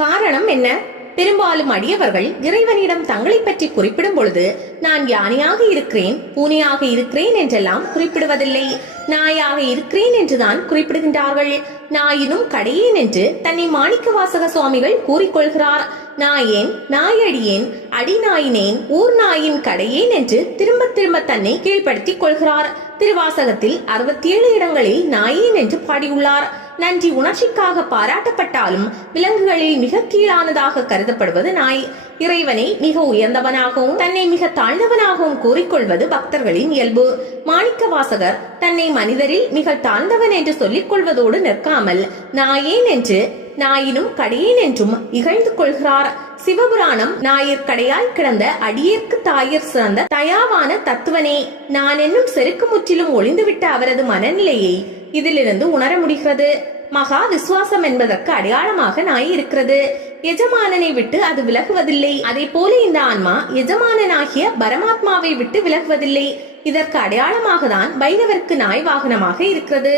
காரணம் என்ன? பெரும்பாலும் அடியவர்கள் இறைவனிடம் தங்களை பற்றி குறிப்பிடும் பொழுது நான் யானையாக இருக்கிறேன், பூனையாக இருக்கிறேன் என்றெல்லாம் குறிப்பிடுவதில்லை. நாயாக இருக்கிறேன் என்றுதான் குறிப்பிடுகின்றார்கள். நாயினும் கடையேன் என்று தன்னை மாணிக்கவாசக சுவாமிகள் கூறிக்கொள்கிறார். நாயேன், நாயடியேன், அடிநாயினேன், ஊர் நாயின் கடையேன் என்று திரும்ப திரும்ப தன்னை கீழ்படுத்திக் கொள்கிறார். திருவாசகத்தில் 67 இடங்களில் நாயேன் என்று பாடியுள்ளார். நன்றி உணர்ச்சிக்காக பாராட்டப்பட்டாலும் விலங்குகளில் மிக கீழானதாக கருதப்படுவது நாய். இறைவனை மிக உயர்ந்தவனாகவும் தன்னை மிக தாழ்ந்தவனாகவும் கூறிக்கொள்வது பக்தர்களின் இயல்பு. மாணிக்கவாசகர் தன்னை மனிதரில் மிக தாழ்ந்தவன் என்று சொல்லிக் கொள்வதோடு நிற்காமல் நாயேன் என்று நாயினும் கடையேன் என்றும் இகழ்ந்து கொள்கிறார். சிவபுராணம் நாயிற்கடையாய் கிடந்த அடியேற்கு தாயிற் சிறந்த தயாவான தத்துவனே, நான் என்னும் செருக்கு முற்றிலும் ஒளிந்துவிட்ட அவரது மனநிலையை இதிலிருந்து உணர முடிகிறது. மகா விசுவாசம் என்பதற்கு அடையாளமாக நாய் இருக்கிறது. எஜமானனை விட்டு அது விலகுவதில்லை. அதே போல இந்த ஆன்மா எஜமானனாகிய பரமாத்மாவை விட்டு விலகுவதில்லை. இதற்கு அடையாளமாக தான் பைரவருக்கு நாய் வாகனமாக இருக்கிறது.